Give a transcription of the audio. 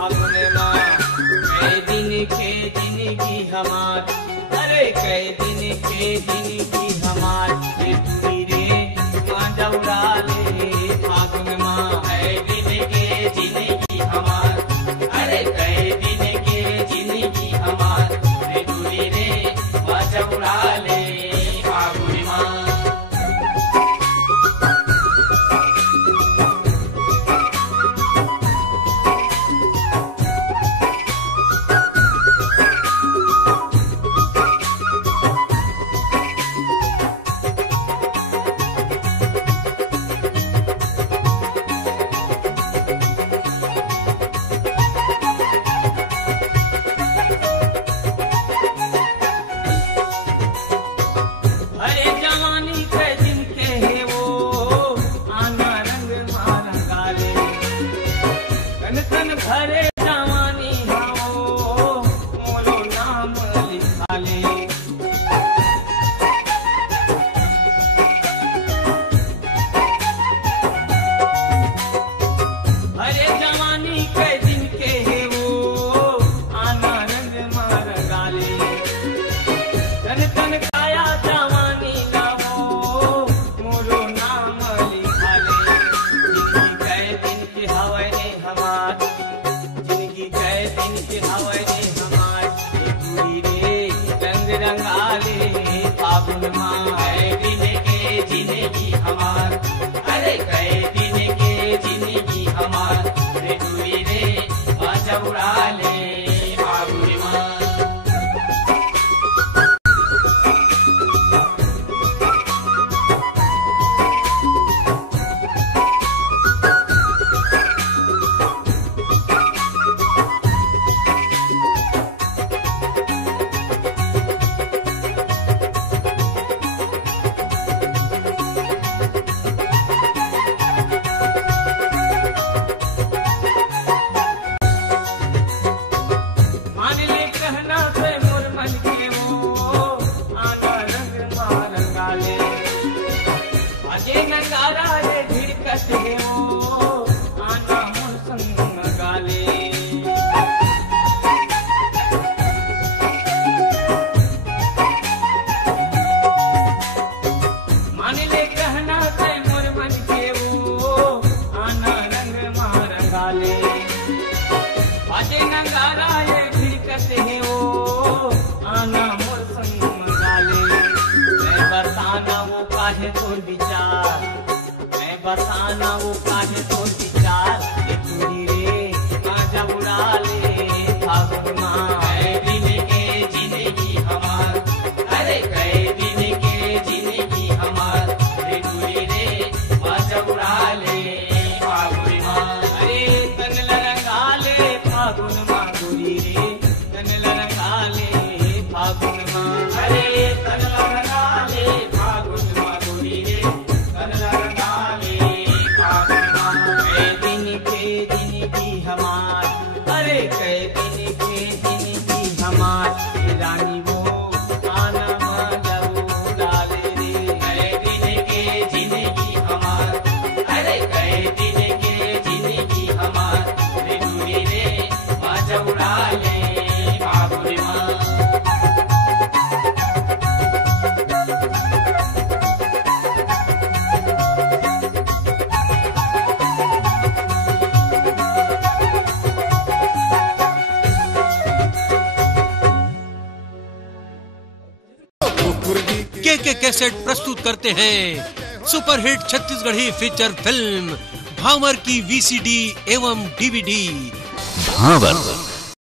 फागुन माँ कई दिन के जिंदगी हमार, अरे कई दिन के जिंदगी हमार ये पूरी रे माँ उड़ा ले फागुन माँ। कई दिन के जिंदगी हमार, अरे कई दिन के जिंदगी हमार ये पूरी रे माँ उड़ा ले फागुन माँ। भरे जवानी हो मोरो नाम लिखा ले, भरे जवानी के दिन के है वो आना रंग मार गाले। तन तन काया जवानी ना हो मोरो नाम लिखा ले। जिंदगी के दिन के हवा ने हमार, रंगाले फागुन माँ है दिन के जिंदगी हमार, अरे कई दिन के जिंदगी हमार रे दूरी रे बाजा उड़ा ले फागुन माँ। बताना वो काहे तो विचार ये पूरी रे बाजा उड़ा ले फागुन माँ है दिन के जिंदगी हमार, अरे कई दिन के जिंदगी हमार रे पूरी रे बाजा उड़ा ले फागुन माँ। अरे तन लरंगा ले फागुन माँ गोरी रे तन लरंगा ले फागुन माँ, अरे तन लरंगा ले फागुन माँ गोरी रे तन लरंगा हमार, अरे कई दिन के जिंदगी हमार रानी वो आना जरूर डाले रे। कई दिन के जिंदगी हमार, अरे कई दिन के जिंदगी हमार रे दूरी रे बाजा उड़ा ले फागुन माँ। के कैसेट प्रस्तुत करते हैं सुपरहिट छत्तीसगढ़ी फीचर फिल्म भावर की वीसीडी एवं डीवीडी। भावर